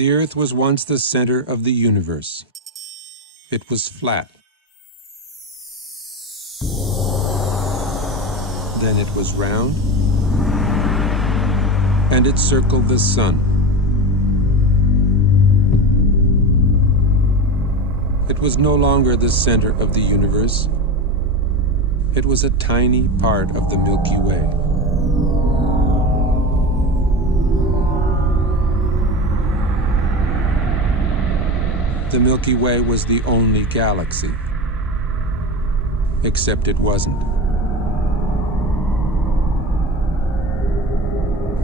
The Earth was once the center of the universe. It was flat. Then it was round, and it circled the sun. It was no longer the center of the universe. It was a tiny part of the Milky Way. The Milky Way was the only galaxy, except it wasn't.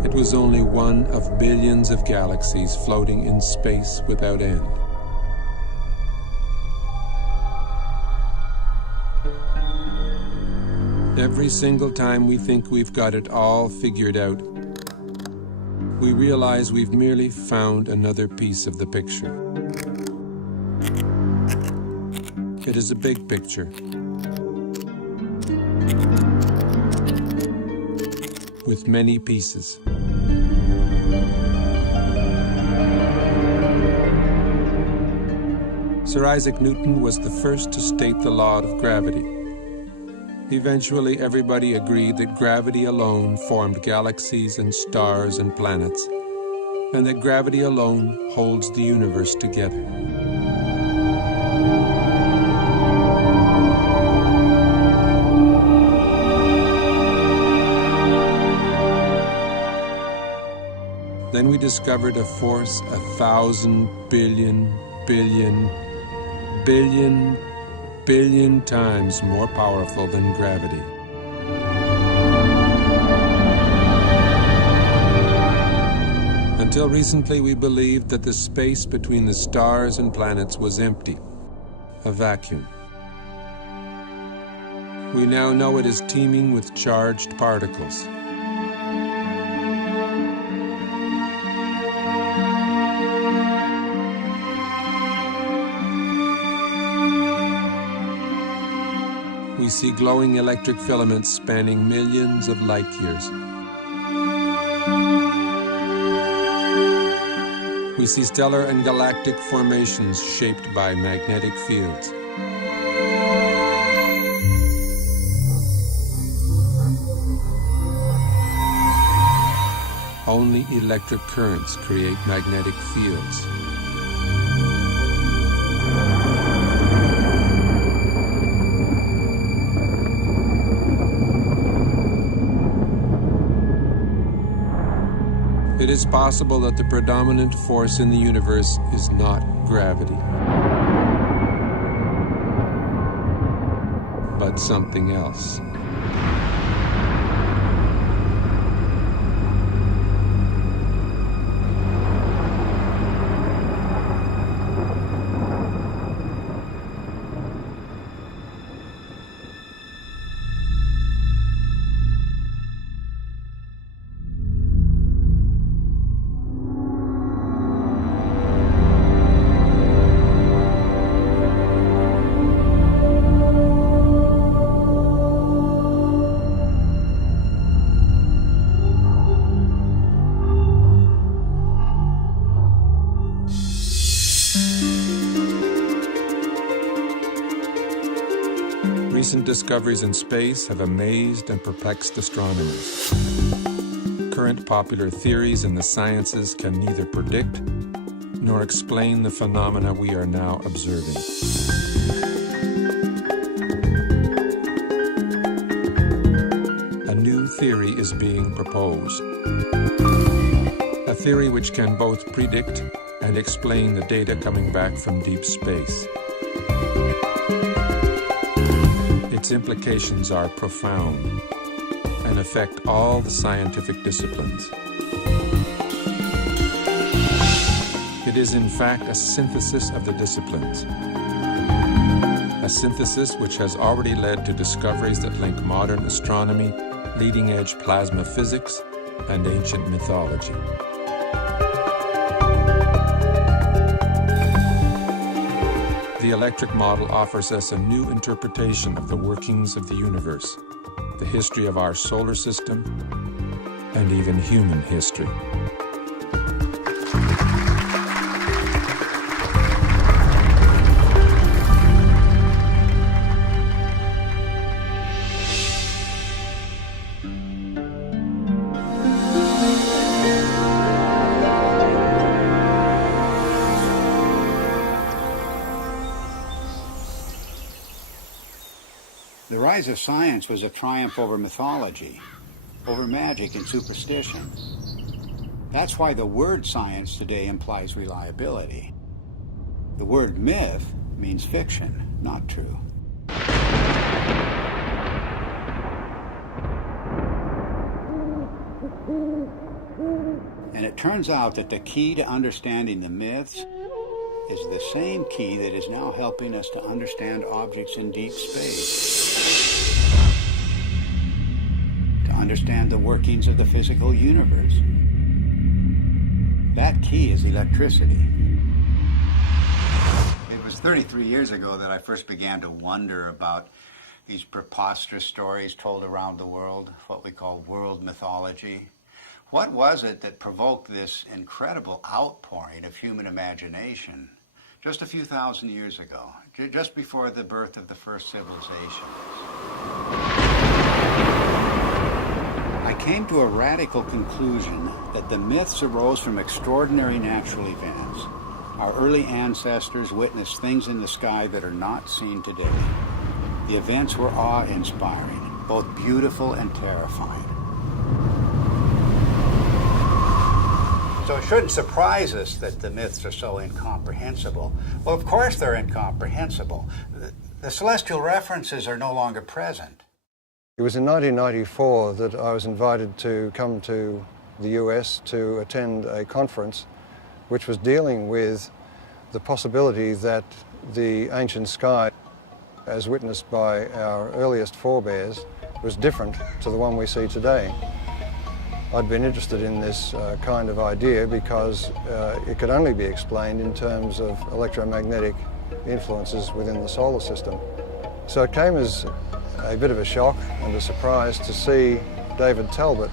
It was only one of billions of galaxies floating in space without end. Every single time we think we've got it all figured out, we realize we've merely found another piece of the picture. It is a big picture, with many pieces. Sir Isaac Newton was the first to state the law of gravity. Eventually, everybody agreed that gravity alone formed galaxies and stars and planets, and that gravity alone holds the universe together. Then we discovered a force 1,000 billion times more powerful than gravity. Until recently, we believed that the space between the stars and planets was empty, a vacuum. We now know it is teeming with charged particles. We see glowing electric filaments spanning millions of light years. We see stellar and galactic formations shaped by magnetic fields. Only electric currents create magnetic fields. It is possible that the predominant force in the universe is not gravity, but something else. Recent discoveries in space have amazed and perplexed astronomers. Current popular theories in the sciences can neither predict nor explain the phenomena we are now observing. A new theory is being proposed. A theory which can both predict and explain the data coming back from deep space. Its implications are profound and affect all the scientific disciplines. It is in fact a synthesis of the disciplines. A synthesis which has already led to discoveries that link modern astronomy, leading-edge plasma physics, and ancient mythology. The electric model offers us a new interpretation of the workings of the universe, the history of our solar system, and even human history. The rise of science was a triumph over mythology, over magic and superstition. That's why the word science today implies reliability. The word myth means fiction, not true. And it turns out that the key to understanding the myths is the same key that is now helping us to understand objects in deep space, to understand the workings of the physical universe. That key is electricity. It was 33 years ago that I first began to wonder about these preposterous stories told around the world, what we call world mythology. What was it that provoked this incredible outpouring of human imagination just a few thousand years ago, just before the birth of the first civilizations? I came to a radical conclusion that the myths arose from extraordinary natural events. Our early ancestors witnessed things in the sky that are not seen today. The events were awe-inspiring, both beautiful and terrifying. So it shouldn't surprise us that the myths are so incomprehensible. Well, of course they're incomprehensible. The celestial references are no longer present. It was in 1994 that I was invited to come to the US to attend a conference which was dealing with the possibility that the ancient sky, as witnessed by our earliest forebears, was different to the one we see today. I'd been interested in this kind of idea because it could only be explained in terms of electromagnetic influences within the solar system. So it came as a bit of a shock and a surprise to see David Talbot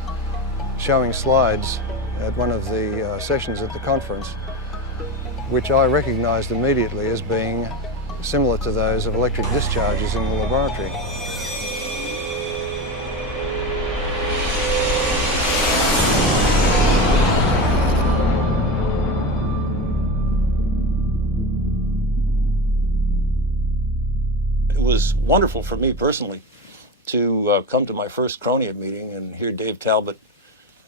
showing slides at one of the sessions at the conference, which I recognized immediately as being similar to those of electric discharges in the laboratory. It was wonderful for me personally to come to my first Cronia meeting and hear Dave Talbot,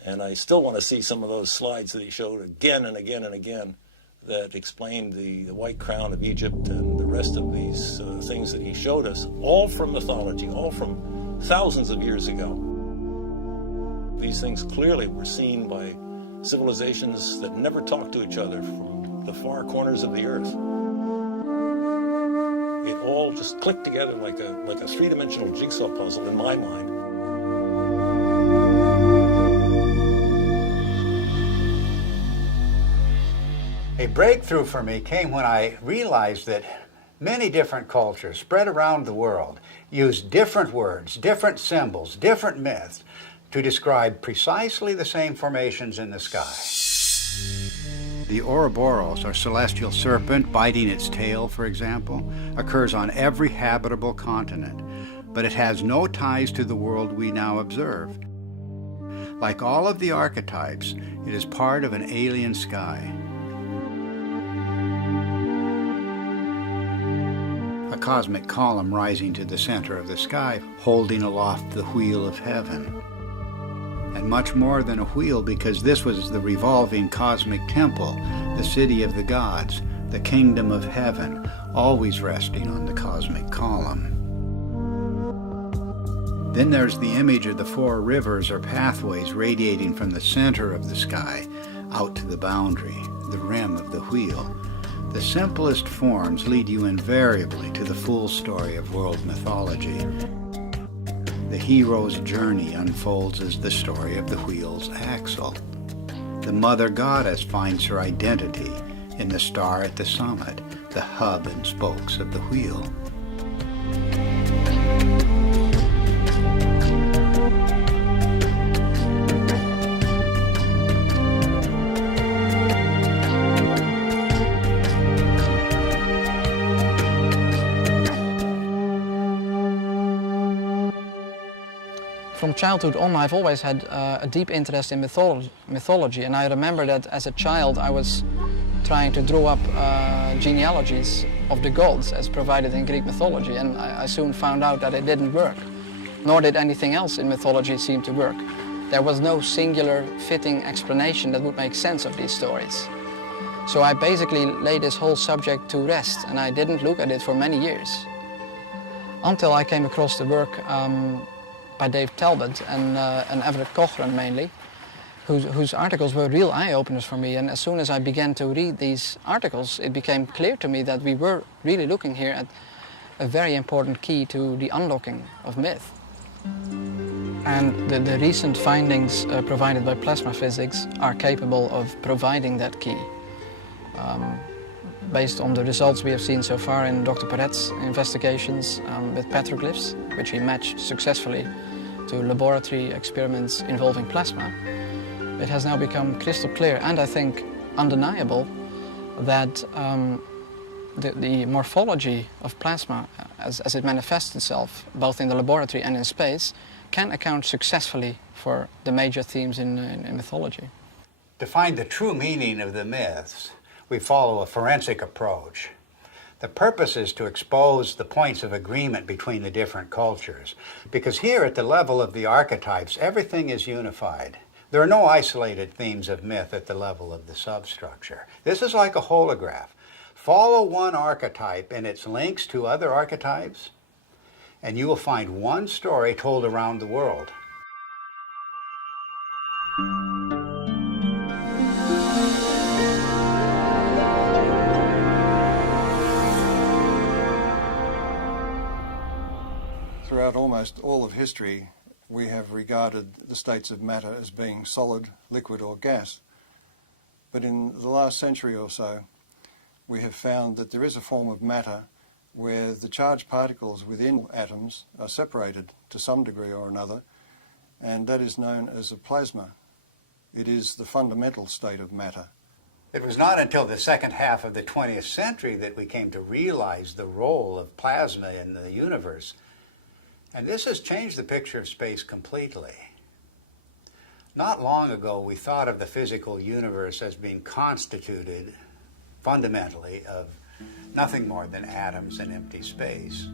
and I still want to see some of those slides that he showed again and again and again that explained the White Crown of Egypt and the rest of these things that he showed us, all from mythology, all from thousands of years ago. These things clearly were seen by civilizations that never talked to each other from the far corners of the earth. It all just clicked together like a three-dimensional jigsaw puzzle in my mind. A breakthrough for me came when I realized that many different cultures spread around the world use different words, different symbols, different myths to describe precisely the same formations in the sky. The Ouroboros, or celestial serpent biting its tail, for example, occurs on every habitable continent, but it has no ties to the world we now observe. Like all of the archetypes, it is part of an alien sky. A cosmic column rising to the center of the sky, holding aloft the wheel of heaven. And much more than a wheel, because this was the revolving cosmic temple, the city of the gods, the kingdom of heaven, always resting on the cosmic column. Then there's the image of the four rivers or pathways radiating from the center of the sky out to the boundary, the rim of the wheel. The simplest forms lead you invariably to the full story of world mythology. The hero's journey unfolds as the story of the wheel's axle. The mother goddess finds her identity in the star at the summit, the hub and spokes of the wheel. From childhood on, I've always had a deep interest in mythology, and I remember that as a child I was trying to draw up genealogies of the gods as provided in Greek mythology, and I soon found out that it didn't work, nor did anything else in mythology seem to work. There was no singular fitting explanation that would make sense of these stories. So I basically laid this whole subject to rest, and I didn't look at it for many years. Until I came across the work by Dave Talbot and Everett Cochran mainly, whose articles were real eye-openers for me. And as soon as I began to read these articles, it became clear to me that we were really looking here at a very important key to the unlocking of myth. And the recent findings provided by plasma physics are capable of providing that key. Based on the results we have seen so far in Dr. Perret's investigations with petroglyphs, which he matched successfully to laboratory experiments involving plasma, it has now become crystal clear and I think undeniable that the morphology of plasma as it manifests itself both in the laboratory and in space can account successfully for the major themes in mythology. To find the true meaning of the myths, we follow a forensic approach. The purpose is to expose the points of agreement between the different cultures, because here at the level of the archetypes, everything is unified. There are no isolated themes of myth at the level of the substructure. This is like a holograph. Follow one archetype and its links to other archetypes, and you will find one story told around the world. Throughout almost all of history, we have regarded the states of matter as being solid, liquid or gas. But in the last century or so, we have found that there is a form of matter where the charged particles within atoms are separated to some degree or another, and that is known as a plasma. It is the fundamental state of matter. It was not until the second half of the 20th century that we came to realize the role of plasma in the universe. And this has changed the picture of space completely. Not long ago, we thought of the physical universe as being constituted fundamentally of nothing more than atoms and empty space.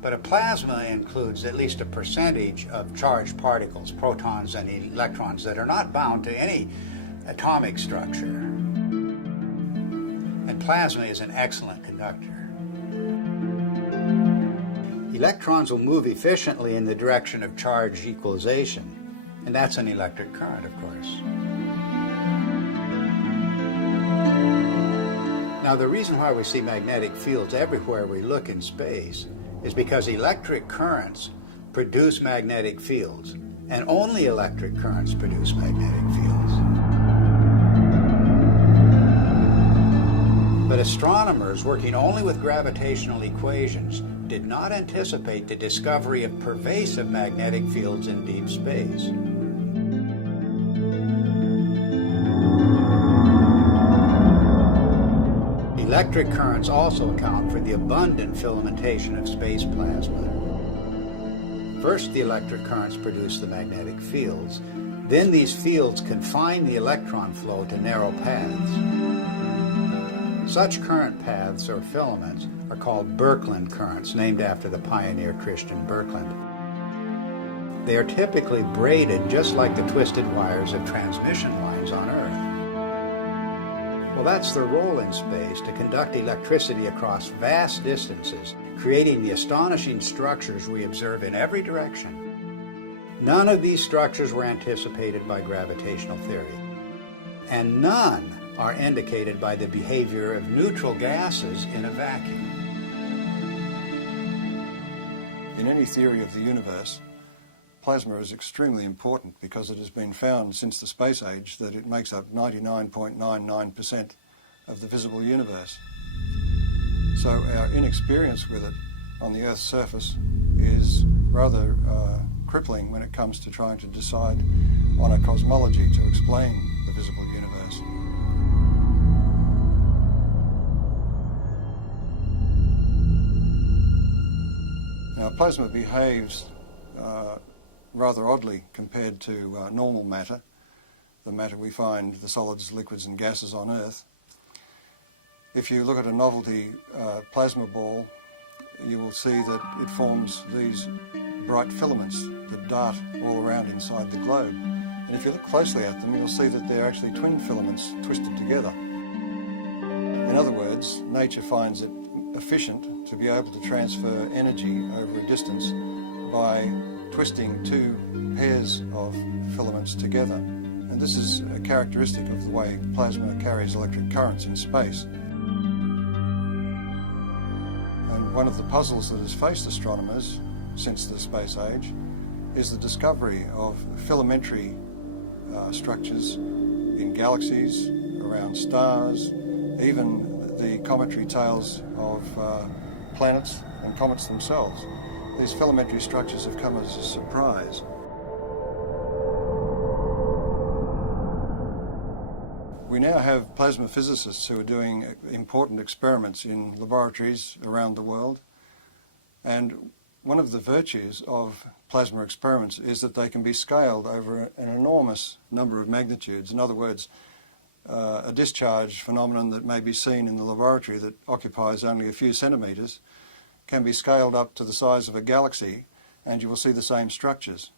But a plasma includes at least a percentage of charged particles, protons and electrons, that are not bound to any atomic structure. And plasma is an excellent conductor. Electrons will move efficiently in the direction of charge equalization, and that's an electric current, of course. Now, the reason why we see magnetic fields everywhere we look in space is because electric currents produce magnetic fields, and only electric currents produce magnetic fields. But astronomers working only with gravitational equations did not anticipate the discovery of pervasive magnetic fields in deep space. Electric currents also account for the abundant filamentation of space plasma. First, the electric currents produce the magnetic fields. Then these fields confine the electron flow to narrow paths. Such current paths, or filaments, are called Birkeland currents, named after the pioneer Christian Birkeland. They are typically braided just like the twisted wires of transmission lines on Earth. Well, that's their role in space, to conduct electricity across vast distances, creating the astonishing structures we observe in every direction. None of these structures were anticipated by gravitational theory, and none are indicated by the behavior of neutral gases in a vacuum. In any theory of the universe, plasma is extremely important because it has been found since the space age that it makes up 99.99% of the visible universe. So our inexperience with it on the Earth's surface is rather crippling when it comes to trying to decide on a cosmology to explain the visible universe. Now, plasma behaves rather oddly compared to normal matter, the matter we find, the solids, liquids and gases on Earth. If you look at a novelty plasma ball, you will see that it forms these bright filaments that dart all around inside the globe. And if you look closely at them, you'll see that they're actually twin filaments twisted together. In other words, nature finds it efficient to be able to transfer energy over a distance by twisting two pairs of filaments together. And this is a characteristic of the way plasma carries electric currents in space. And one of the puzzles that has faced astronomers since the space age is the discovery of filamentary structures in galaxies, around stars, even the cometary tails of planets and comets themselves. These filamentary structures have come as a surprise. We now have plasma physicists who are doing important experiments in laboratories around the world, and one of the virtues of plasma experiments is that they can be scaled over an enormous number of magnitudes. In other words, a discharge phenomenon that may be seen in the laboratory that occupies only a few centimetres can be scaled up to the size of a galaxy, and you will see the same structures.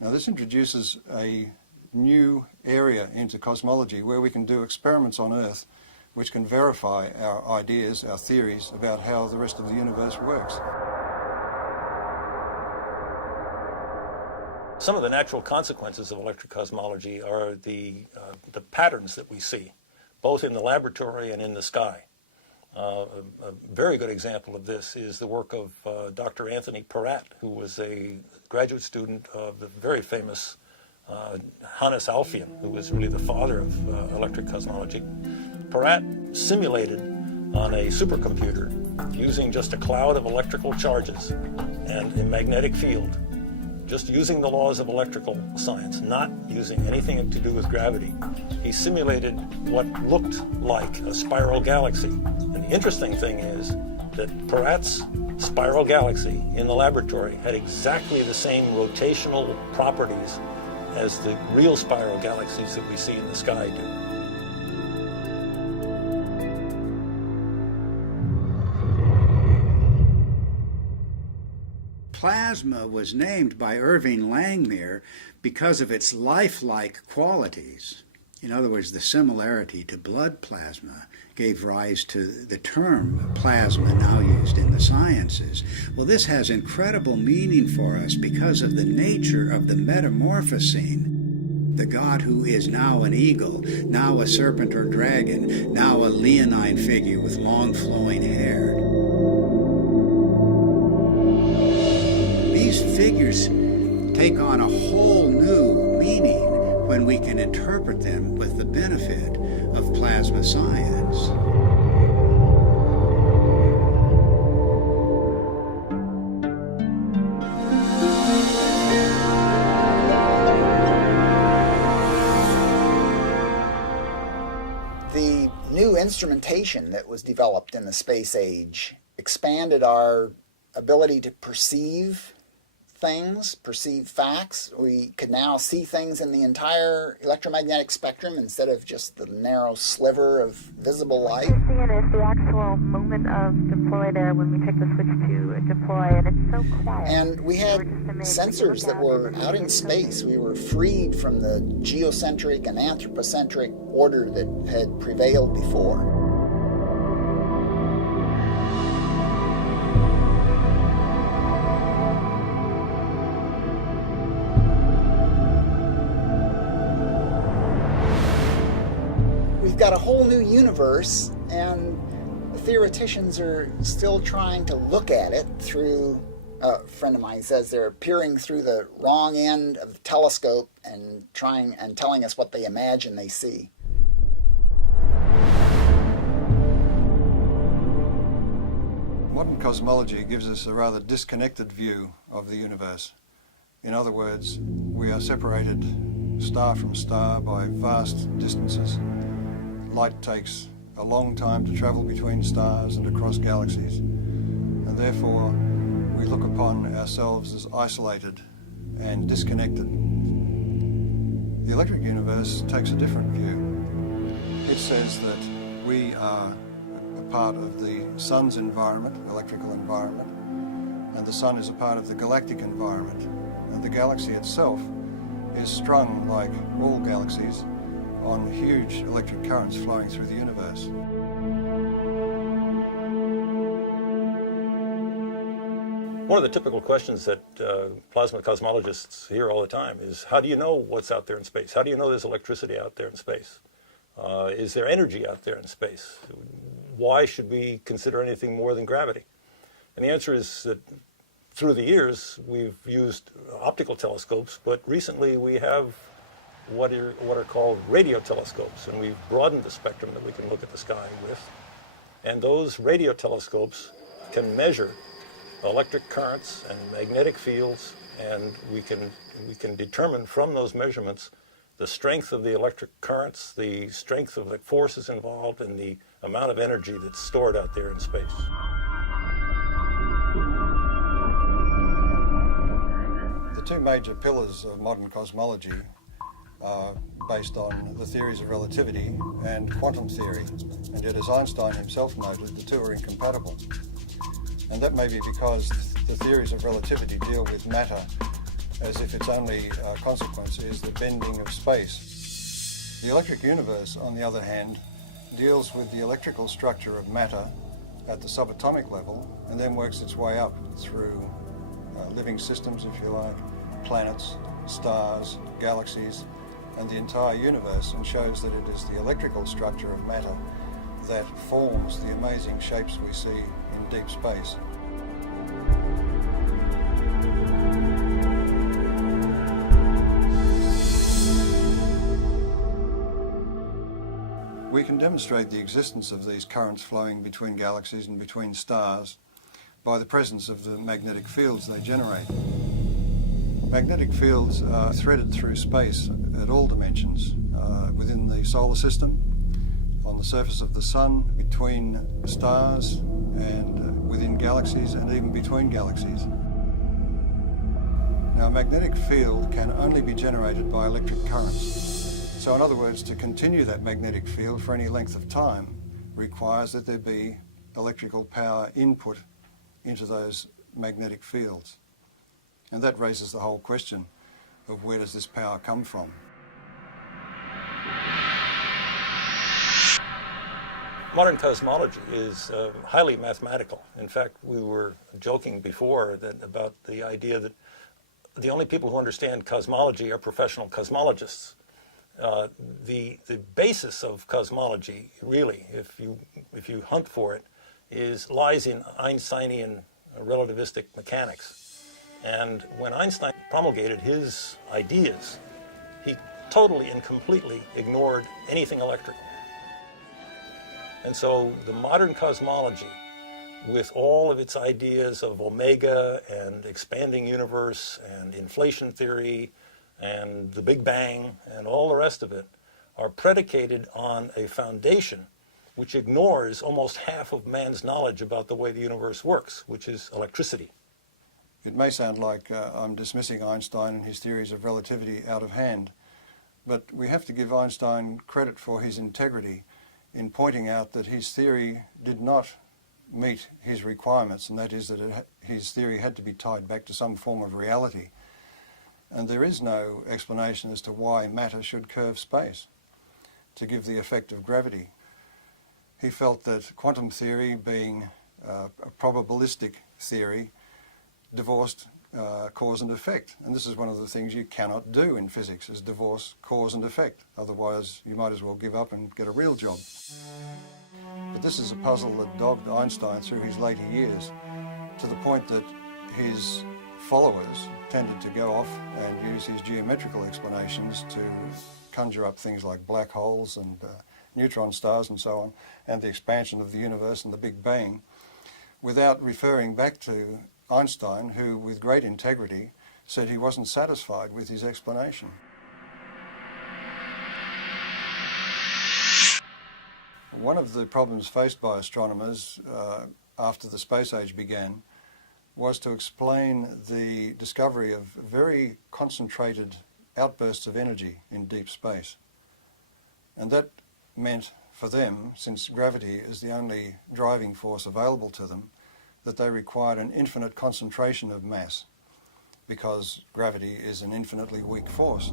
Now this introduces a new area into cosmology where we can do experiments on Earth which can verify our ideas, our theories about how the rest of the universe works. Some of the natural consequences of electric cosmology are the patterns that we see, both in the laboratory and in the sky. A very good example of this is the work of Dr. Anthony Peratt, who was a graduate student of the very famous Hannes Alfvén, who was really the father of electric cosmology. Peratt simulated on a supercomputer using just a cloud of electrical charges and a magnetic field, just using the laws of electrical science, not using anything to do with gravity. He simulated what looked like a spiral galaxy. And the interesting thing is that Peratt's spiral galaxy in the laboratory had exactly the same rotational properties as the real spiral galaxies that we see in the sky do. Plasma was named by Irving Langmuir because of its lifelike qualities. In other words, the similarity to blood plasma gave rise to the term plasma now used in the sciences. Well, this has incredible meaning for us because of the nature of the metamorphosing. The god who is now an eagle, now a serpent or dragon, now a leonine figure with long flowing hair. These figures take on a whole new meaning when we can interpret them with the benefit of plasma science. The new instrumentation that was developed in the space age expanded our ability to perceive things, perceive facts. We could now see things in the entire electromagnetic spectrum instead of just the narrow sliver of visible light. What you're seeing is the actual moment of deploy there when we take the switch to deploy, and it's so quiet. And we had sensors that were out in space. We were freed from the geocentric and anthropocentric order that had prevailed before. We've got a whole new universe, and the theoreticians are still trying to look at it through, a friend of mine says they're peering through the wrong end of the telescope and telling us what they imagine they see. Modern cosmology gives us a rather disconnected view of the universe. In other words, we are separated star from star by vast distances. Light takes a long time to travel between stars and across galaxies, and therefore we look upon ourselves as isolated and disconnected. The electric universe takes a different view. It says that we are part of the sun's environment, electrical environment, and the sun is a part of the galactic environment. And the galaxy itself is strung, like all galaxies, on huge electric currents flowing through the universe. One of the typical questions that plasma cosmologists hear all the time is, how do you know what's out there in space? How do you know there's electricity out there in space? Is there energy out there in space? Why should we consider anything more than gravity? And the answer is that through the years, we've used optical telescopes, but recently we have what are called radio telescopes, and we've broadened the spectrum that we can look at the sky with. And those radio telescopes can measure electric currents and magnetic fields, and we can determine from those measurements the strength of the electric currents, the strength of the forces involved, and the amount of energy that's stored out there in space. The two major pillars of modern cosmology are based on the theories of relativity and quantum theory, and yet, as Einstein himself noted, the two are incompatible. And that may be because the theories of relativity deal with matter as if its only consequence is the bending of space. The electric universe, on the other hand, deals with the electrical structure of matter at the subatomic level and then works its way up through living systems, if you like, planets, stars, galaxies, and the entire universe, and shows that it is the electrical structure of matter that forms the amazing shapes we see in deep space. We can demonstrate the existence of these currents flowing between galaxies and between stars by the presence of the magnetic fields they generate. Magnetic fields are threaded through space at all dimensions, within the solar system, on the surface of the sun, between stars, and within galaxies, and even between galaxies. Now, a magnetic field can only be generated by electric currents. So in other words, to continue that magnetic field for any length of time requires that there be electrical power input into those magnetic fields. And that raises the whole question of where does this power come from? Modern cosmology is highly mathematical. In fact, we were joking before about the idea that the only people who understand cosmology are professional cosmologists. The basis of cosmology, really, if you hunt for it, lies in Einsteinian relativistic mechanics. And when Einstein promulgated his ideas, he totally and completely ignored anything electrical. And so the modern cosmology, with all of its ideas of omega and expanding universe and inflation theory and the Big Bang and all the rest of it, are predicated on a foundation which ignores almost half of man's knowledge about the way the universe works, which is electricity. It may sound like I'm dismissing Einstein and his theories of relativity out of hand, but we have to give Einstein credit for his integrity in pointing out that his theory did not meet his requirements, and that is that his theory had to be tied back to some form of reality. And there is no explanation as to why matter should curve space to give the effect of gravity. He felt that quantum theory, being a probabilistic theory, divorced cause and effect. And this is one of the things you cannot do in physics, is divorce cause and effect. Otherwise, you might as well give up and get a real job. But this is a puzzle that dogged Einstein through his later years, to the point that his followers tended to go off and use his geometrical explanations to conjure up things like black holes and neutron stars and so on, and the expansion of the universe and the Big Bang, without referring back to Einstein, who, with great integrity, said he wasn't satisfied with his explanation. One of the problems faced by astronomers after the space age began was to explain the discovery of very concentrated outbursts of energy in deep space. And that meant for them, since gravity is the only driving force available to them, that they required an infinite concentration of mass, because gravity is an infinitely weak force.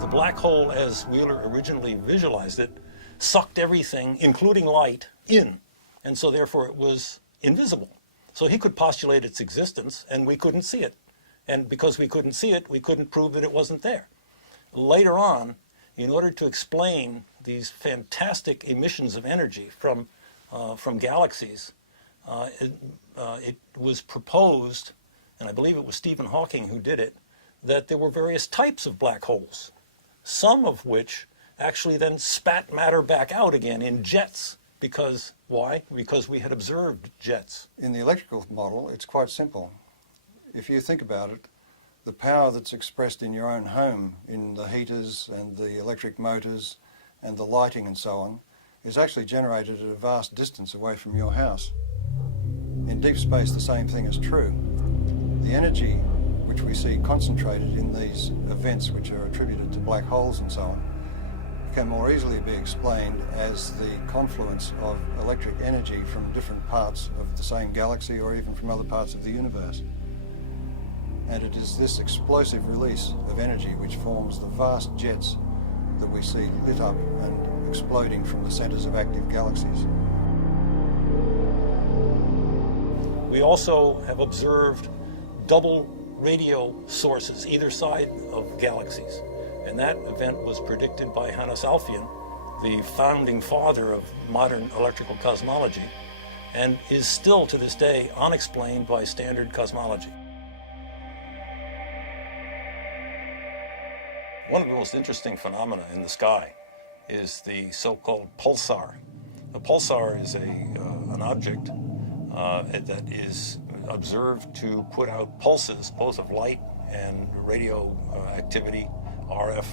The black hole, as Wheeler originally visualized it, sucked everything, including light, in, and so therefore it was invisible. So he could postulate its existence, and we couldn't see it. And because we couldn't see it, we couldn't prove that it wasn't there. Later on, in order to explain these fantastic emissions of energy from galaxies, it was proposed, and I believe it was Stephen Hawking who did it, that there were various types of black holes, some of which actually then spat matter back out again in jets. Because, why? Because we had observed jets. In the electrical model, it's quite simple. If you think about it, the power that's expressed in your own home, in the heaters and the electric motors and the lighting and so on, is actually generated at a vast distance away from your house. In deep space, the same thing is true. The energy which we see concentrated in these events which are attributed to black holes and so on can more easily be explained as the confluence of electric energy from different parts of the same galaxy or even from other parts of the universe. And it is this explosive release of energy which forms the vast jets that we see lit up and exploding from the centers of active galaxies. We also have observed double radio sources either side of galaxies. And that event was predicted by Hannes Alfvén, the founding father of modern electrical cosmology, and is still to this day unexplained by standard cosmology. One of the most interesting phenomena in the sky is the so-called pulsar. A pulsar is an object that is observed to put out pulses, both of light and radio activity, RF,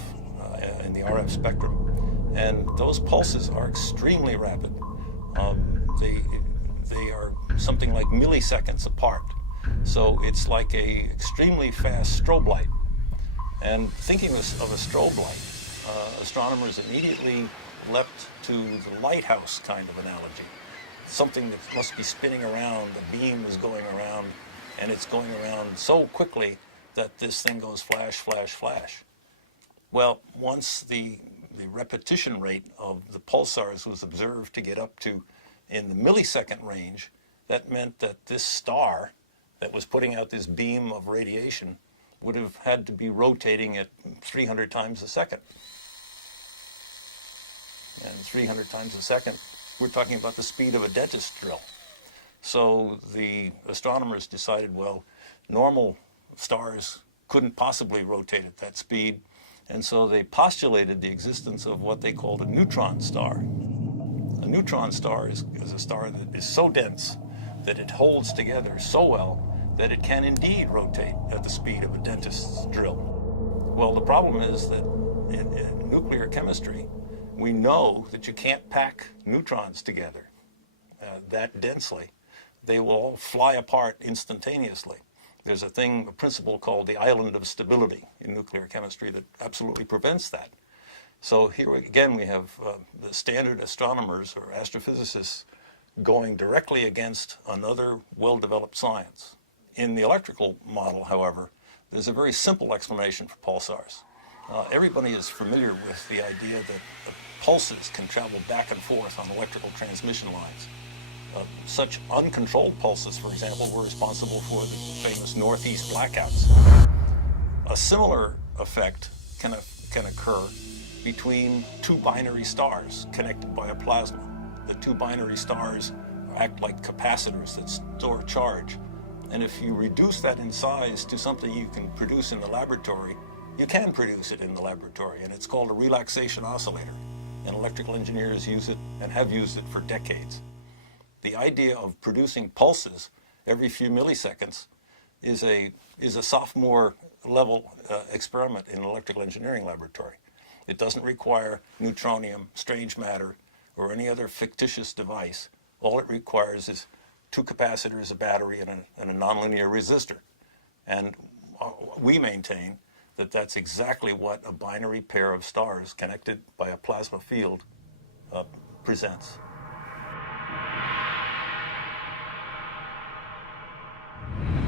in the RF spectrum, and those pulses are extremely rapid. They are something like milliseconds apart, so it's like a extremely fast strobe light. And thinking of a strobe light, astronomers immediately leapt to the lighthouse kind of analogy, something that must be spinning around, the beam is going around, and it's going around so quickly that this thing goes flash, flash, flash. Well, once the repetition rate of the pulsars was observed to get up to in the millisecond range, that meant that this star that was putting out this beam of radiation would have had to be rotating at 300 times a second. And 300 times a second, we're talking about the speed of a dentist drill. So the astronomers decided, well, normal stars couldn't possibly rotate at that speed. And so they postulated the existence of what they called a neutron star. A neutron star is a star that is so dense that it holds together so well that it can indeed rotate at the speed of a dentist's drill. Well, the problem is that in nuclear chemistry, we know that you can't pack neutrons together that densely. They will all fly apart instantaneously. There's a principle called the island of stability in nuclear chemistry that absolutely prevents that. So here again we have the standard astronomers or astrophysicists going directly against another well-developed science. In the electrical model, however, there's a very simple explanation for pulsars. Everybody is familiar with the idea that the pulses can travel back and forth on electrical transmission lines. Such uncontrolled pulses, for example, were responsible for the famous Northeast blackouts. A similar effect can occur between two binary stars connected by a plasma. The two binary stars act like capacitors that store charge. And if you reduce that in size to something you can produce in the laboratory, you can produce it in the laboratory, and it's called a relaxation oscillator. And electrical engineers use it and have used it for decades. The idea of producing pulses every few milliseconds is a sophomore level experiment in an electrical engineering laboratory. It doesn't require neutronium, strange matter, or any other fictitious device. All it requires is two capacitors, a battery, and a nonlinear resistor. And we maintain that that's exactly what a binary pair of stars connected by a plasma field presents.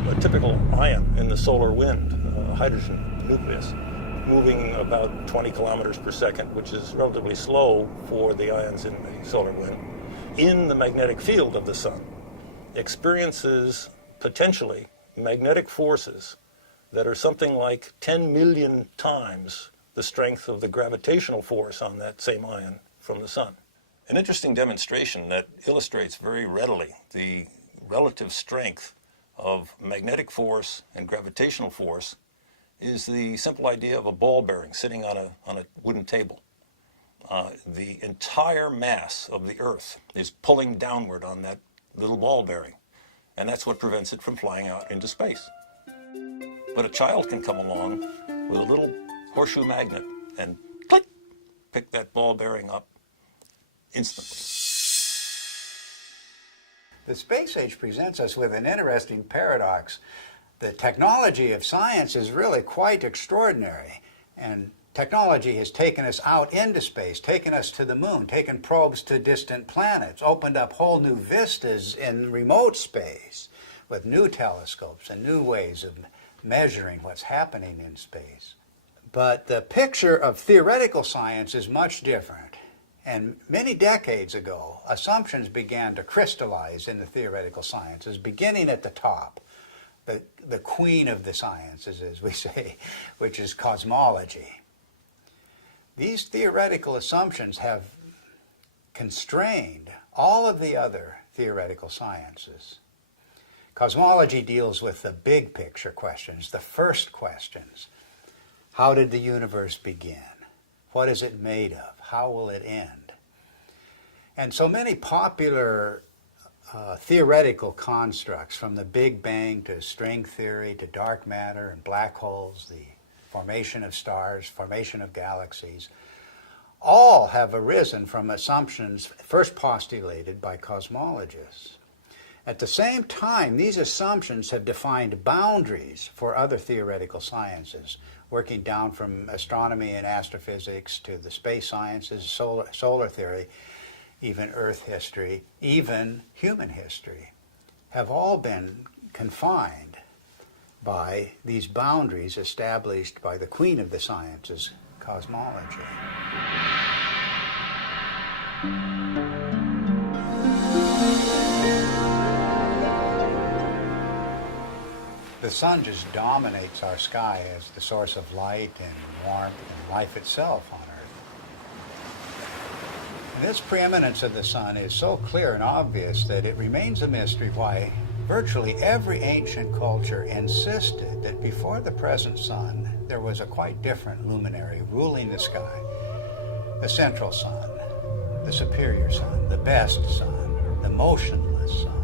A typical ion in the solar wind, a hydrogen nucleus, moving about 20 kilometers per second, which is relatively slow for the ions in the solar wind, in the magnetic field of the sun, experiences potentially magnetic forces that are something like 10 million times the strength of the gravitational force on that same ion from the sun. An interesting demonstration that illustrates very readily the relative strength of magnetic force and gravitational force is the simple idea of a ball bearing sitting on a wooden table. The entire mass of the Earth is pulling downward on that little ball bearing, and that's what prevents it from flying out into space. But a child can come along with a little horseshoe magnet and click, pick that ball bearing up instantly. The space age presents us with an interesting paradox. The technology of science is really quite extraordinary, and technology has taken us out into space, taken us to the moon, taken probes to distant planets, opened up whole new vistas in remote space with new telescopes and new ways of measuring what's happening in space. But the picture of theoretical science is much different. And many decades ago, assumptions began to crystallize in the theoretical sciences, beginning at the top, the queen of the sciences, as we say, which is cosmology. These theoretical assumptions have constrained all of the other theoretical sciences. Cosmology deals with the big picture questions, the first questions. How did the universe begin? What is it made of? How will it end? And so many popular theoretical constructs, from the Big Bang to string theory to dark matter and black holes, the formation of stars, formation of galaxies, all have arisen from assumptions first postulated by cosmologists. At the same time, these assumptions have defined boundaries for other theoretical sciences, working down from astronomy and astrophysics to the space sciences, solar theory, even Earth history, even human history, have all been confined by these boundaries established by the queen of the sciences, cosmology. The sun just dominates our sky as the source of light and warmth and life itself on Earth. And this preeminence of the sun is so clear and obvious that it remains a mystery why virtually every ancient culture insisted that before the present sun, there was a quite different luminary ruling the sky. The central sun, the superior sun, the best sun, the motionless sun.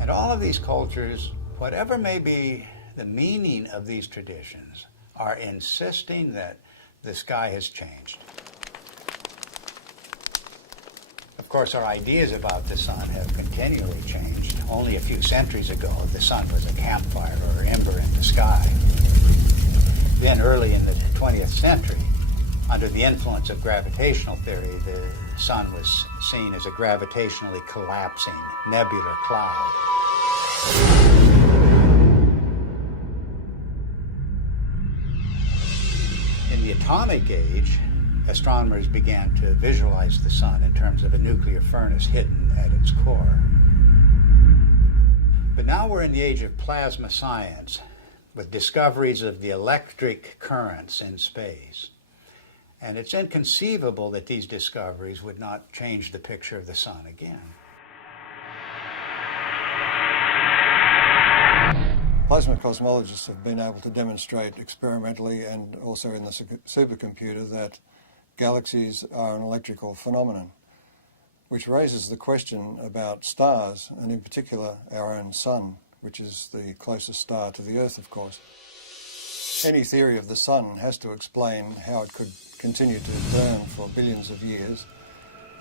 And all of these cultures, whatever may be the meaning of these traditions, are insisting that the sky has changed. Of course, our ideas about the sun have continually changed. Only a few centuries ago, the sun was a campfire or ember in the sky. Then, early in the 20th century, under the influence of gravitational theory, the sun was seen as a gravitationally collapsing nebular cloud. In the atomic age, astronomers began to visualize the sun in terms of a nuclear furnace hidden at its core. But now we're in the age of plasma science, with discoveries of the electric currents in space. And it's inconceivable that these discoveries would not change the picture of the sun again. Plasma cosmologists have been able to demonstrate experimentally and also in the supercomputer that galaxies are an electrical phenomenon, which raises the question about stars, and in particular our own sun, which is the closest star to the Earth, of course. Any theory of the sun has to explain how it could continue to burn for billions of years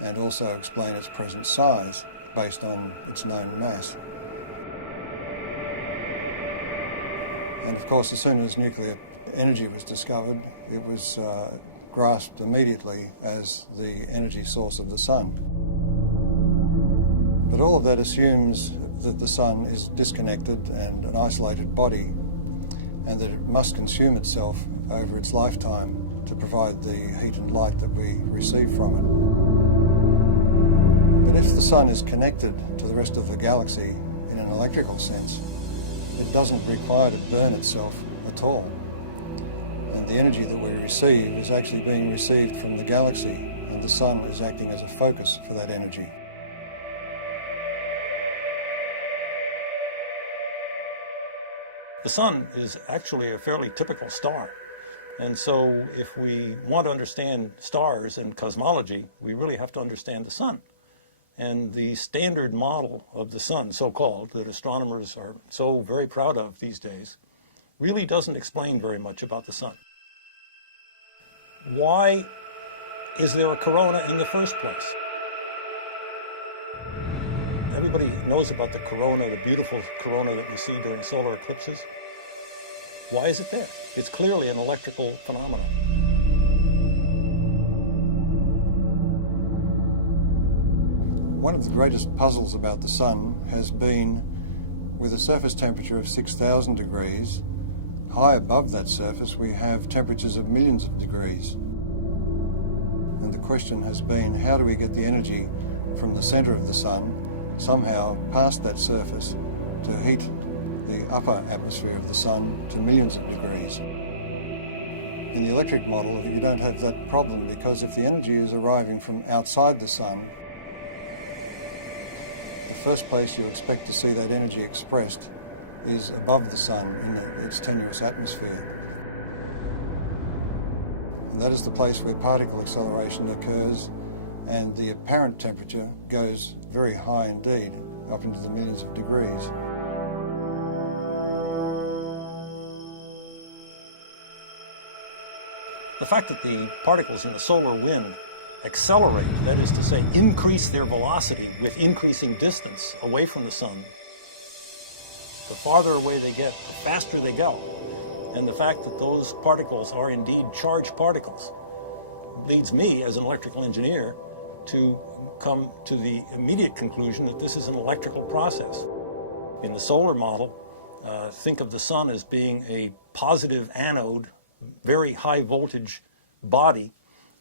and also explain its present size. based on its known mass. And of course, as soon as nuclear energy was discovered, it was grasped immediately as the energy source of the sun. But all of that assumes that the sun is disconnected and an isolated body, and that it must consume itself over its lifetime to provide the heat and light that we receive from it. But if the sun is connected to the rest of the galaxy in an electrical sense, it doesn't require to burn itself at all. And the energy that we receive is actually being received from the galaxy, and the sun is acting as a focus for that energy. The sun is actually a fairly typical star. And so if we want to understand stars and cosmology, we really have to understand the sun. And the standard model of the sun, so-called, that astronomers are so very proud of these days, really doesn't explain very much about the sun. Why is there a corona in the first place? Everybody knows about the corona, the beautiful corona that we see during solar eclipses. Why is it there? It's clearly an electrical phenomenon. One of the greatest puzzles about the sun has been, with a surface temperature of 6,000 degrees, high above that surface we have temperatures of millions of degrees. And the question has been, how do we get the energy from the center of the sun somehow past that surface to heat the upper atmosphere of the sun to millions of degrees? In the electric model, you don't have that problem, because if the energy is arriving from outside the sun, the first place you expect to see that energy expressed is above the sun in its tenuous atmosphere. And that is the place where particle acceleration occurs, and the apparent temperature goes very high indeed, up into the millions of degrees. The fact that the particles in the solar wind accelerate, that is to say, increase their velocity with increasing distance away from the sun, the farther away they get, the faster they go. And the fact that those particles are indeed charged particles leads me, as an electrical engineer, to come to the immediate conclusion that this is an electrical process. In the solar model, think of the sun as being a positive anode, very high voltage body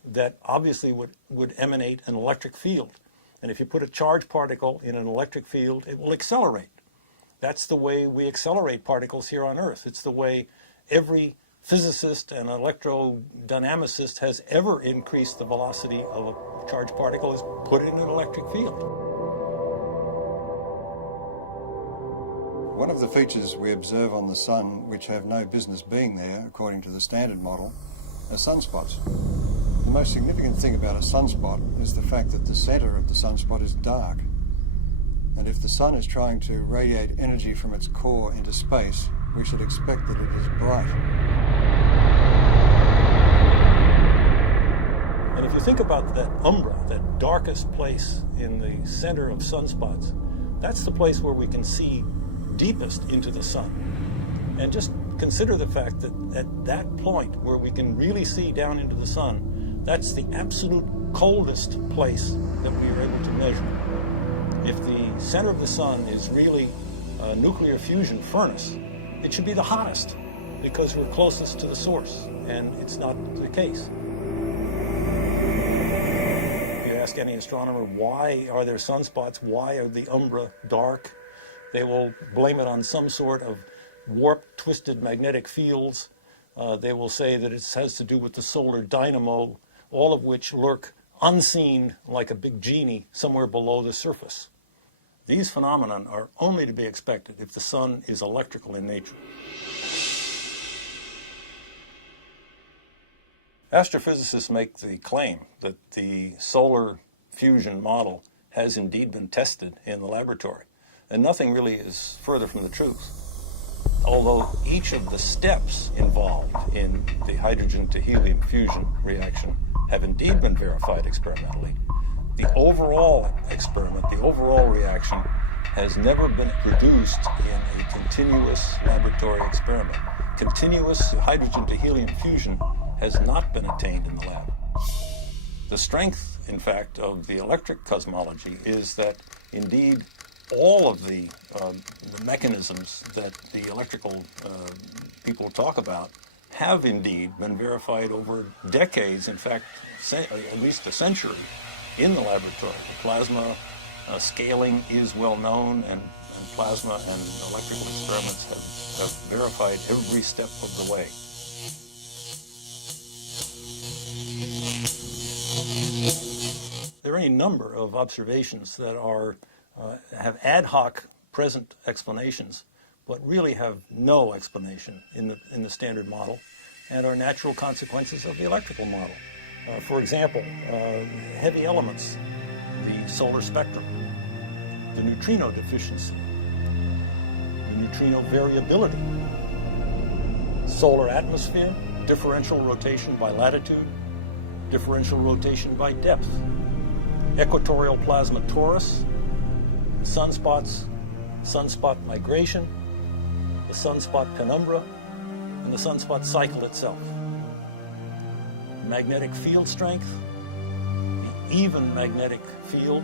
that obviously would emanate an electric field. And if you put a charged particle in an electric field, it will accelerate. That's the way we accelerate particles here on Earth. It's the way every physicist and electrodynamicist has ever increased the velocity of a charged particle, is put it in an electric field. One of the features we observe on the sun, which have no business being there, according to the standard model, are sunspots. The most significant thing about a sunspot is the fact that the center of the sunspot is dark. And if the sun is trying to radiate energy from its core into space, we should expect that it is bright. And if you think about that umbra, that darkest place in the center of sunspots, that's the place where we can see deepest into the sun. And just consider the fact that at that point where we can really see down into the sun, that's the absolute coldest place that we are able to measure. If the center of the sun is really a nuclear fusion furnace, it should be the hottest because we're closest to the source, and it's not the case. If you ask any astronomer, why are there sunspots? Why are the umbra dark? They will blame it on some sort of warped, twisted magnetic fields. They will say that it has to do with the solar dynamo, all of which lurk unseen like a big genie somewhere below the surface. These phenomena are only to be expected if the sun is electrical in nature. Astrophysicists make the claim that the solar fusion model has indeed been tested in the laboratory, and nothing really is further from the truth. Although each of the steps involved in the hydrogen to helium fusion reaction have indeed been verified experimentally, the overall experiment, the overall reaction, has never been produced in a continuous laboratory experiment. Continuous hydrogen to helium fusion has not been attained in the lab. The strength, in fact, of the electric cosmology is that indeed all of the mechanisms that the electrical people talk about have indeed been verified over decades, in fact, at least a century, in the laboratory. The plasma scaling is well known, and plasma and electrical experiments have verified every step of the way. There are any number of observations that have ad hoc present explanations, but really have no explanation in the standard model, and are natural consequences of the electrical model. For example, heavy elements, the solar spectrum, the neutrino deficiency, the neutrino variability, solar atmosphere, differential rotation by latitude, differential rotation by depth, equatorial plasma torus, sunspots, sunspot migration, the sunspot penumbra, and the sunspot cycle itself. Magnetic field strength, the even magnetic field,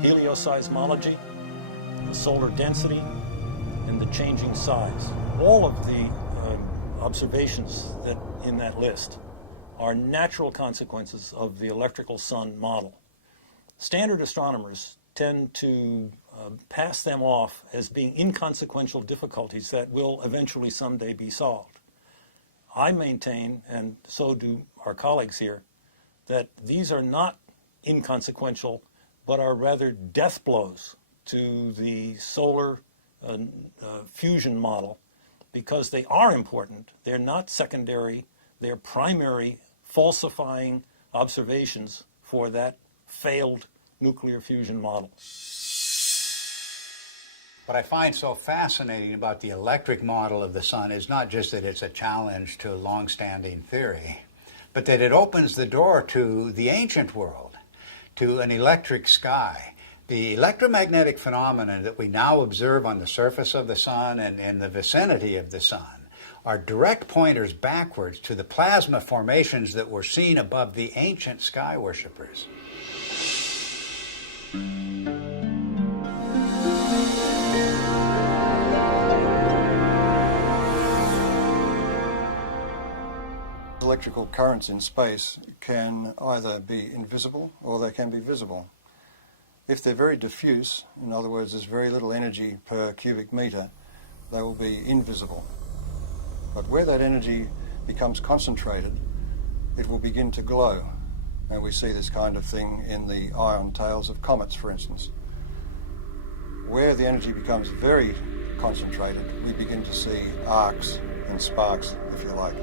helioseismology, the solar density, and the changing size. All of the observations that in that list are natural consequences of the electrical sun model. Standard astronomers tend to pass them off as being inconsequential difficulties that will eventually someday be solved. I maintain, and so do our colleagues here, that these are not inconsequential, but are rather death blows to the solar fusion model, because they are important. They're not secondary. They're primary falsifying observations for that failed nuclear fusion model. What I find so fascinating about the electric model of the sun is not just that it's a challenge to long-standing theory, but that it opens the door to the ancient world, to an electric sky. The electromagnetic phenomena that we now observe on the surface of the sun and in the vicinity of the sun are direct pointers backwards to the plasma formations that were seen above the ancient sky worshippers. Electrical currents in space can either be invisible or they can be visible. If they're very diffuse, in other words, there's very little energy per cubic meter, they will be invisible. But where that energy becomes concentrated, it will begin to glow. And we see this kind of thing in the ion tails of comets, for instance. Where the energy becomes very concentrated, we begin to see arcs and sparks, if you like.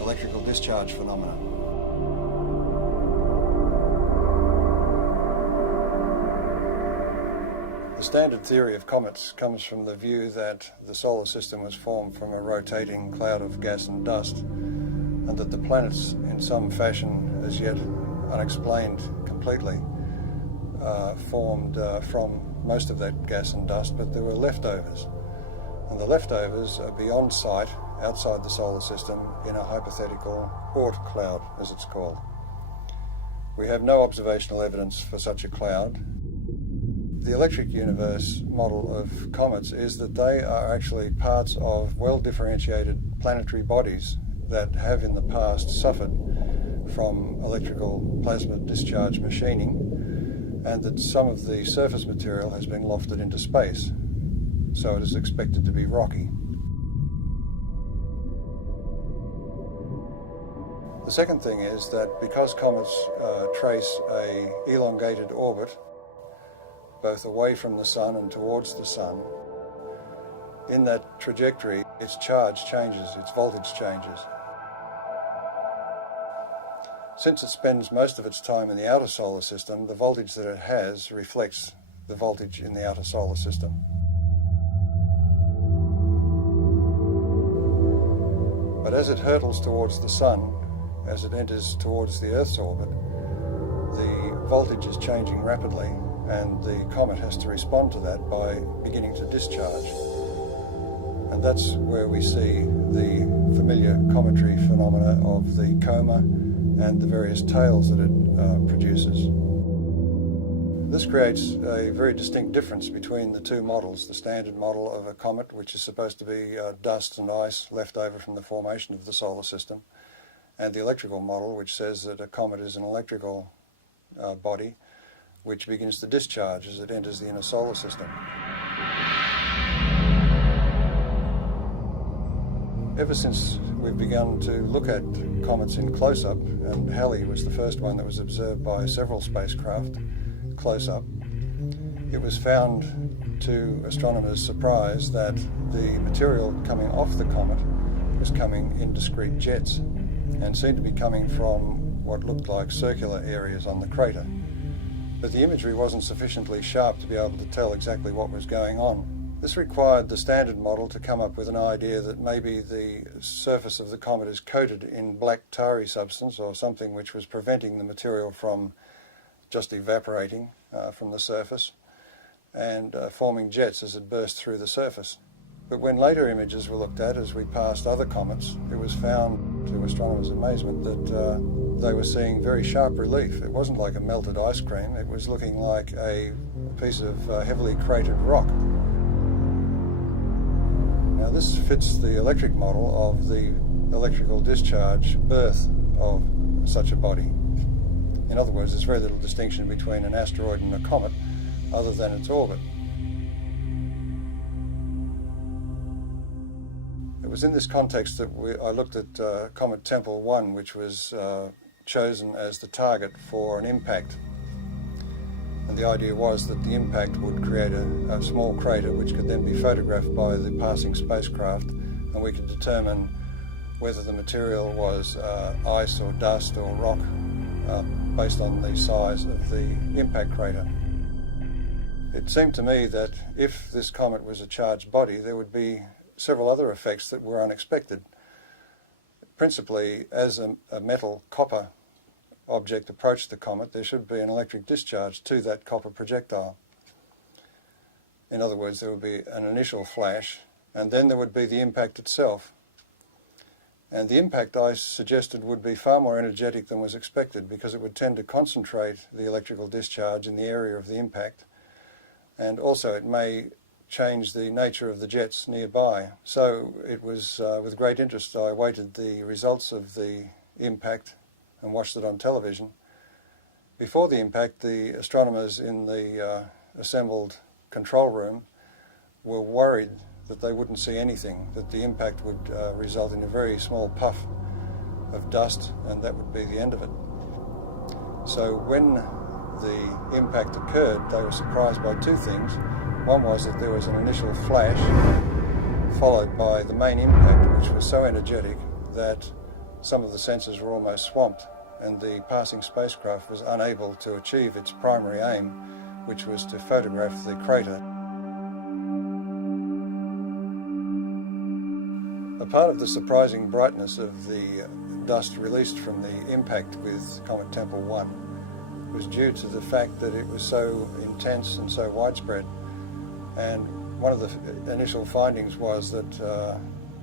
Electrical discharge phenomena. The standard theory of comets comes from the view that the solar system was formed from a rotating cloud of gas and dust, and that the planets, in some fashion as yet unexplained completely, formed from most of that gas and dust, but there were leftovers. And the leftovers are beyond sight, outside the solar system, in a hypothetical Oort cloud, as it's called. We have no observational evidence for such a cloud. The electric universe model of comets is that they are actually parts of well-differentiated planetary bodies that have in the past suffered from electrical plasma discharge machining, and that some of the surface material has been lofted into space, so it is expected to be rocky. The second thing is that because comets trace an elongated orbit, both away from the sun and towards the sun, in that trajectory, its charge changes, its voltage changes. Since it spends most of its time in the outer solar system, the voltage that it has reflects the voltage in the outer solar system. But as it hurtles towards the sun, as it enters towards the Earth's orbit, the voltage is changing rapidly, and the comet has to respond to that by beginning to discharge. And that's where we see the familiar cometary phenomena of the coma and the various tails that it produces. This creates a very distinct difference between the two models, the standard model of a comet, which is supposed to be dust and ice left over from the formation of the solar system, and the electrical model, which says that a comet is an electrical body which begins to discharge as it enters the inner solar system. Ever since we've begun to look at comets in close-up, and Halley was the first one that was observed by several spacecraft close-up, it was found to astronomers' surprise that the material coming off the comet was coming in discrete jets and seemed to be coming from what looked like circular areas on the crater. But the imagery wasn't sufficiently sharp to be able to tell exactly what was going on. This required the standard model to come up with an idea that maybe the surface of the comet is coated in black tarry substance or something which was preventing the material from just evaporating from the surface and forming jets as it burst through the surface. But when later images were looked at as we passed other comets, it was found, to astronomers' amazement, that they were seeing very sharp relief. It wasn't like a melted ice cream, it was looking like a piece of heavily cratered rock. Now this fits the electric model of the electrical discharge birth of such a body. In other words, there's very little distinction between an asteroid and a comet other than its orbit. It was in this context that I looked at Comet Tempel 1, which was chosen as the target for an impact. And the idea was that the impact would create a small crater which could then be photographed by the passing spacecraft, and we could determine whether the material was ice or dust or rock based on the size of the impact crater. It seemed to me that if this comet was a charged body, there would be several other effects that were unexpected. Principally, as a metal copper object approached the comet, there should be an electric discharge to that copper projectile. In other words, there would be an initial flash, and then there would be the impact itself. And the impact, I suggested, would be far more energetic than was expected, because it would tend to concentrate the electrical discharge in the area of the impact, and also it may change the nature of the jets nearby. So it was with great interest I awaited the results of the impact and watched it on television. Before the impact, the astronomers in the assembled control room were worried that they wouldn't see anything, that the impact would result in a very small puff of dust, and that would be the end of it. So when the impact occurred, they were surprised by two things. One was that there was an initial flash, followed by the main impact, which was so energetic that some of the sensors were almost swamped, and the passing spacecraft was unable to achieve its primary aim, which was to photograph the crater. A part of the surprising brightness of the dust released from the impact with Comet Tempel 1 was due to the fact that it was so intense and so widespread. And one of the initial findings was that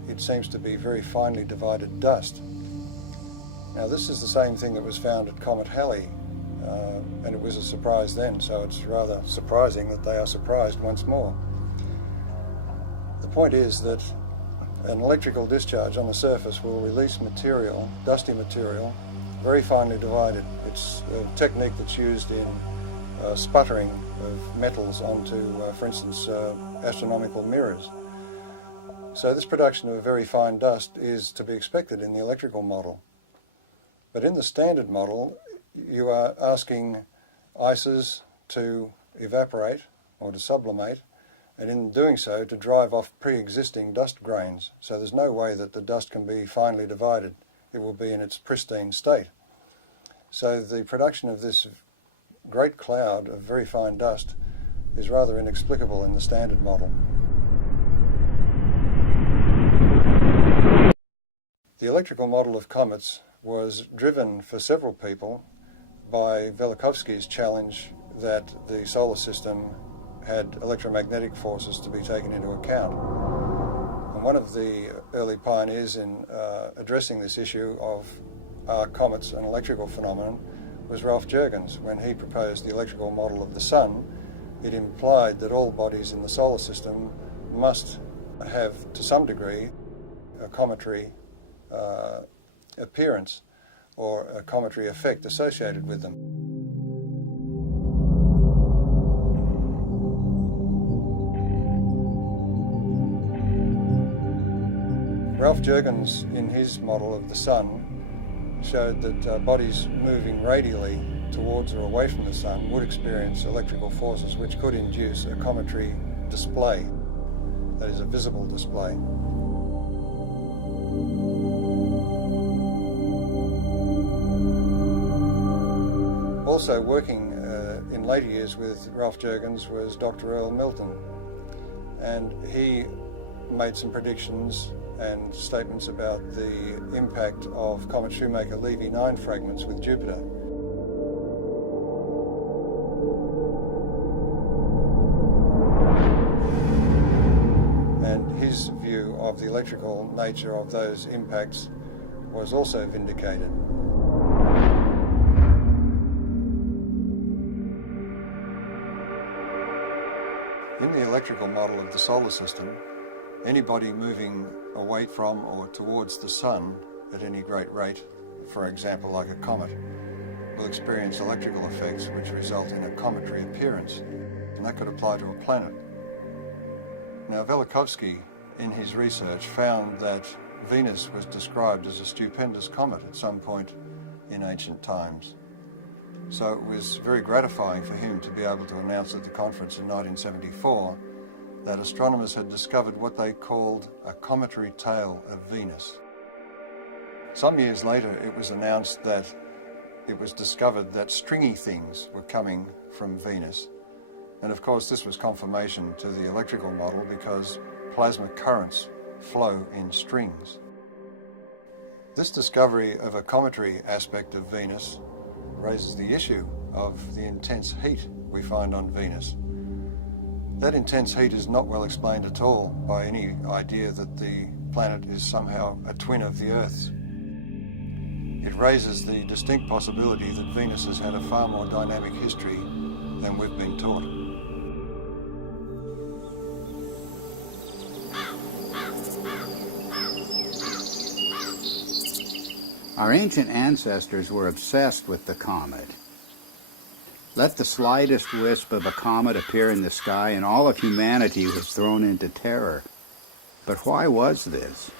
it seems to be very finely divided dust. Now this is the same thing that was found at Comet Halley, and it was a surprise then, so it's rather surprising that they are surprised once more. The point is that an electrical discharge on the surface will release material, dusty material, very finely divided. It's a technique that's used in sputtering of metals onto, for instance, astronomical mirrors. So this production of very fine dust is to be expected in the electrical model. But in the standard model, you are asking ices to evaporate or to sublimate, and in doing so to drive off pre-existing dust grains. So there's no way that the dust can be finely divided. It will be in its pristine state. So the production of this great cloud of very fine dust is rather inexplicable in the standard model. The electrical model of comets was driven for several people by Velikovsky's challenge that the solar system had electromagnetic forces to be taken into account. And one of the early pioneers in addressing this issue of are comets an electrical phenomenon was Ralph Jurgens. When he proposed the electrical model of the sun, it implied that all bodies in the solar system must have, to some degree, a cometary appearance or a cometary effect associated with them. Ralph Jurgens, in his model of the sun, showed that bodies moving radially towards or away from the sun would experience electrical forces which could induce a cometary display, that is, a visible display. Also working in later years with Ralph Jurgens was Dr. Earl Milton, and he made some predictions and statements about the impact of Comet Shoemaker-Levy 9 fragments with Jupiter. And his view of the electrical nature of those impacts was also vindicated. In the electrical model of the solar system, anybody moving away from or towards the sun at any great rate, for example like a comet, will experience electrical effects which result in a cometary appearance, and that could apply to a planet. Now Velikovsky, in his research, found that Venus was described as a stupendous comet at some point in ancient times. So it was very gratifying for him to be able to announce at the conference in 1974 that astronomers had discovered what they called a cometary tail of Venus. Some years later, it was announced that it was discovered that stringy things were coming from Venus. And of course, this was confirmation to the electrical model because plasma currents flow in strings. This discovery of a cometary aspect of Venus raises the issue of the intense heat we find on Venus. That intense heat is not well explained at all by any idea that the planet is somehow a twin of the Earth's. It raises the distinct possibility that Venus has had a far more dynamic history than we've been taught. Our ancient ancestors were obsessed with the comet. Let the slightest wisp of a comet appear in the sky and all of humanity was thrown into terror. But why was this?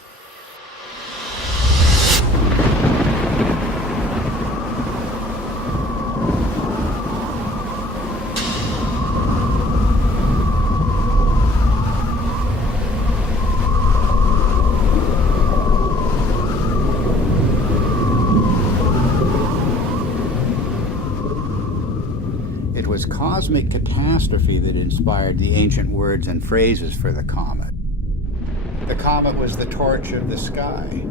It was cosmic catastrophe that inspired the ancient words and phrases for the comet. The comet was the torch of the sky,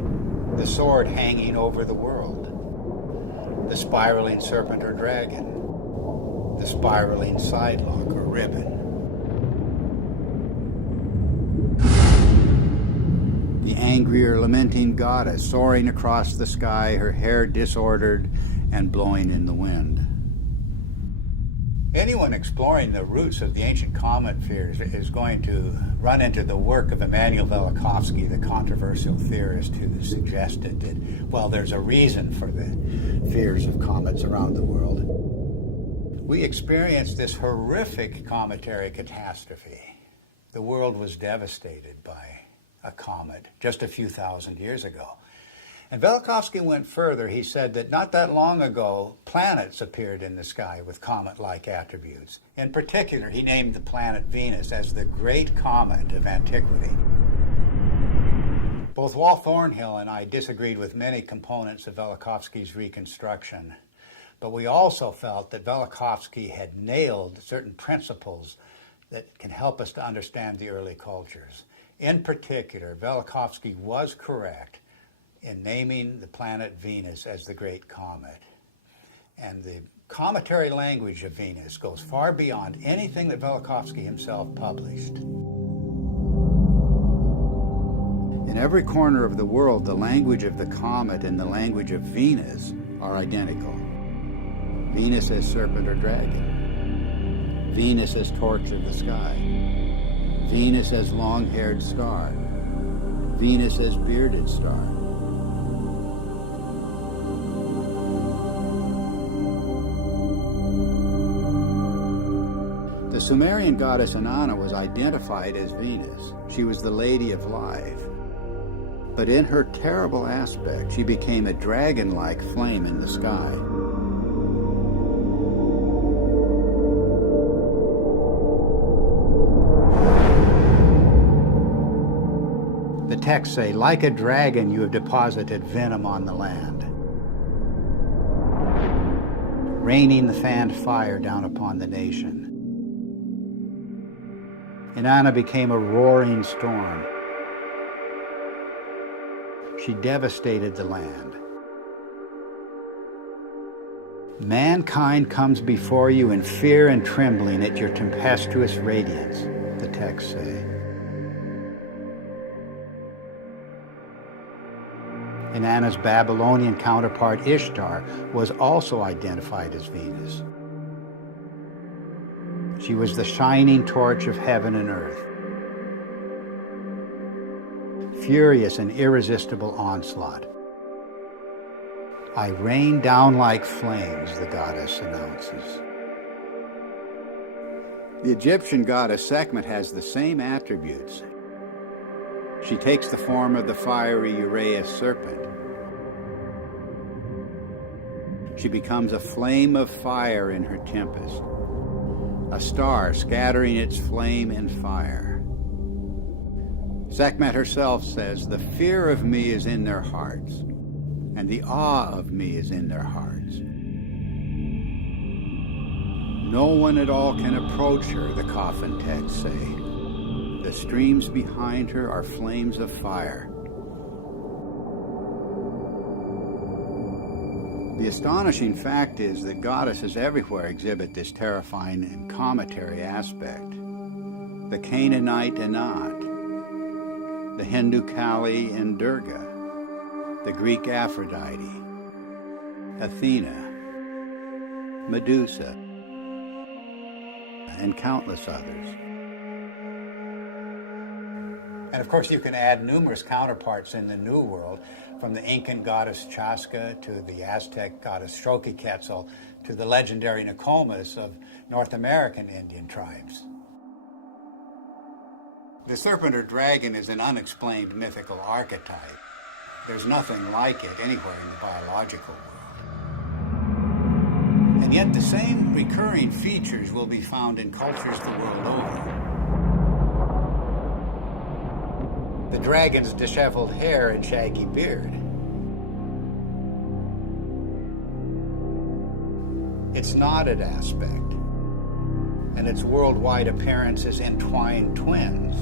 the sword hanging over the world, the spiraling serpent or dragon, the spiraling sidelock or ribbon. The angry or lamenting goddess soaring across the sky, her hair disordered and blowing in the wind. Anyone exploring the roots of the ancient comet fears is going to run into the work of Immanuel Velikovsky, the controversial theorist who suggested that, well, there's a reason for the fears of comets around the world. We experienced this horrific cometary catastrophe. The world was devastated by a comet just a few thousand years ago. And Velikovsky went further. He said that not that long ago, planets appeared in the sky with comet-like attributes. In particular, he named the planet Venus as the great comet of antiquity. Both Walt Thornhill and I disagreed with many components of Velikovsky's reconstruction, but we also felt that Velikovsky had nailed certain principles that can help us to understand the early cultures. In particular, Velikovsky was correct in naming the planet Venus as the Great Comet. And the cometary language of Venus goes far beyond anything that Velikovsky himself published. In every corner of the world, the language of the comet and the language of Venus are identical. Venus as serpent or dragon. Venus as torch of the sky. Venus as long-haired star. Venus as bearded star. The Sumerian goddess Inanna was identified as Venus. She was the Lady of Life. But in her terrible aspect, she became a dragon-like flame in the sky. The texts say, like a dragon, you have deposited venom on the land, raining the fanned fire down upon the nation. Inanna became a roaring storm. She devastated the land. Mankind comes before you in fear and trembling at your tempestuous radiance, the texts say. Inanna's Babylonian counterpart Ishtar was also identified as Venus. She was the shining torch of heaven and earth. Furious and irresistible onslaught. I rain down like flames, the goddess announces. The Egyptian goddess Sekhmet has the same attributes. She takes the form of the fiery Uraeus serpent. She becomes a flame of fire in her tempest, a star scattering its flame in fire. Sekhmet herself says, the fear of me is in their hearts, and the awe of me is in their hearts. No one at all can approach her, the coffin texts say. The streams behind her are flames of fire. The astonishing fact is that goddesses everywhere exhibit this terrifying and cometary aspect. The Canaanite Anat, the Hindu Kali and Durga, the Greek Aphrodite, Athena, Medusa, and countless others. And of course, you can add numerous counterparts in the New World, from the Incan goddess Chaska to the Aztec goddess Xochiquetzal to the legendary Nokomis of North American Indian tribes. The serpent or dragon is an unexplained mythical archetype. There's nothing like it anywhere in the biological world. And yet the same recurring features will be found in cultures the world over. The dragon's disheveled hair and shaggy beard. Its knotted aspect, and its worldwide appearance as entwined twins.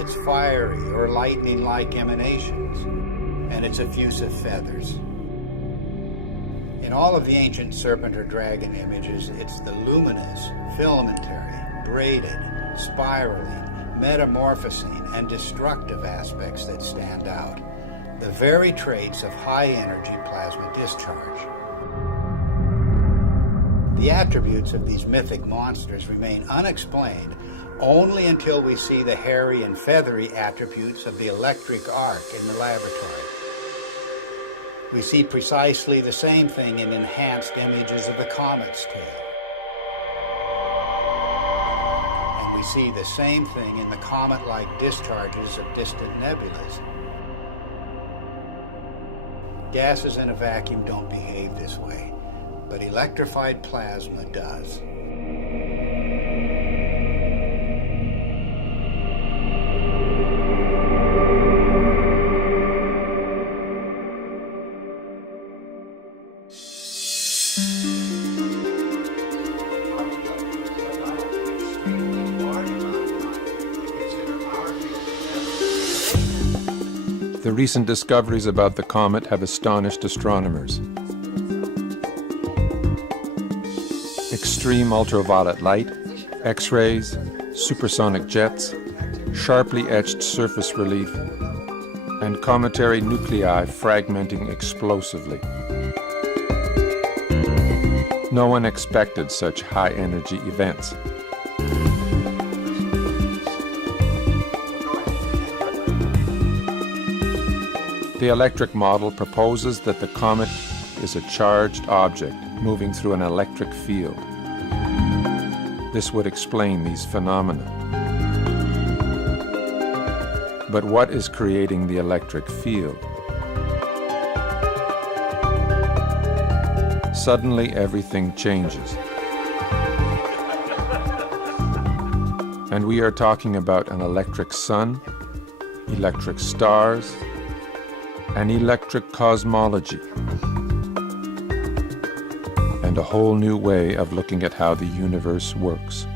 Its fiery or lightning-like emanations, and its effusive feathers. In all of the ancient serpent or dragon images, it's the luminous, filamentary, braided, spiraling, metamorphosing, and destructive aspects that stand out. The very traits of high-energy plasma discharge. The attributes of these mythic monsters remain unexplained only until we see the hairy and feathery attributes of the electric arc in the laboratory. We see precisely the same thing in enhanced images of the comet's tail. And we see the same thing in the comet-like discharges of distant nebulas. Gases in a vacuum don't behave this way, but electrified plasma does. The recent discoveries about the comet have astonished astronomers. Extreme ultraviolet light, X-rays, supersonic jets, sharply etched surface relief, and cometary nuclei fragmenting explosively. No one expected such high-energy events. The electric model proposes that the comet is a charged object moving through an electric field. This would explain these phenomena. But what is creating the electric field? Suddenly, everything changes. And we are talking about an electric sun, electric stars, an electric cosmology, and a whole new way of looking at how the universe works.